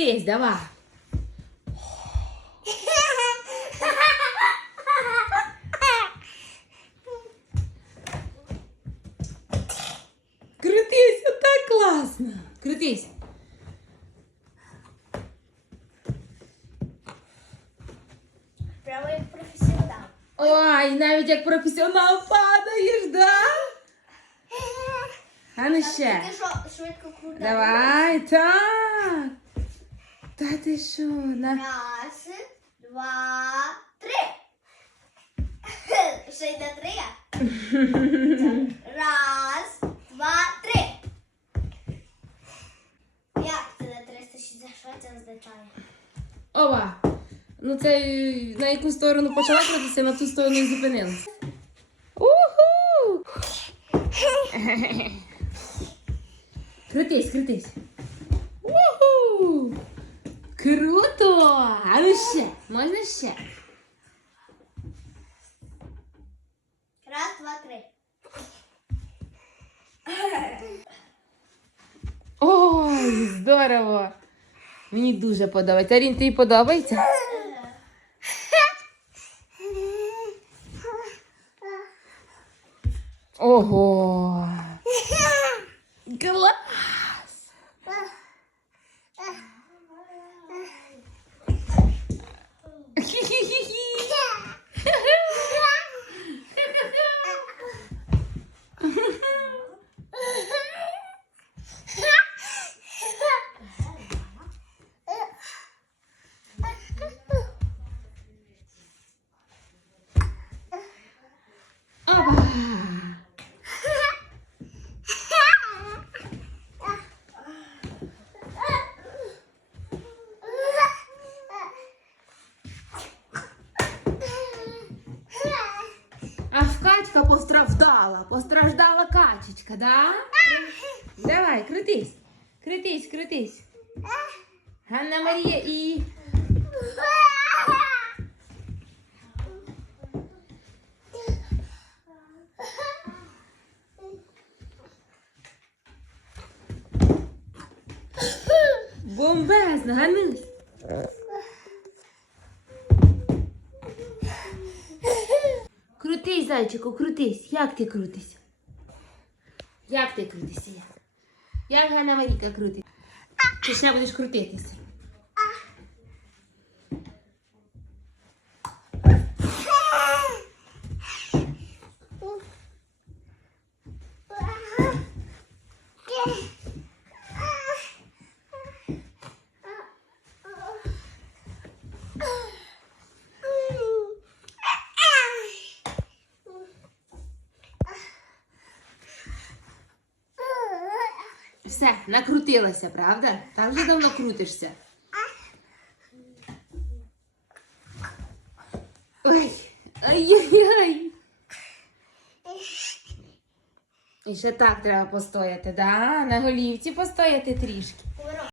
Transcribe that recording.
Есть, давай. Крутись, так класно. Крутись. Прямо як професіонал. Ой, навіть як професіонал падаєш, да? А ну ще. Ти що, швидко крутиш? Давай, так. Та ти що? На... Раз, два, три. Ще й на три. Раз, два, три. Як ти на 360 що це означає? Ова. Ну це на яку сторону почала крутитися, на ту сторону і зупинилась. Уху! Крутись, крутись. Уху! Круто! А ну ще, можна ще? Раз, два, три. Ой, здорово! Мені дуже подобається. Арін, тобі подобається? Ого! Клас! Аж Катька постраждала, постраждала качечка, да? Давай, крутись, крутись, крутись. Ганна Марія і. Бомбезно, Ганусь. Крутись, зайчику, крутись. Як ти крутись? Як ти крутишся? Як? Ганна Маріка крутить? Ти ще будеш крутитися. Все, накрутилася, правда? Так вже давно крутишся. Ой, ай-яй-яй. І ще так треба постояти, да? На голівці постояти трішки.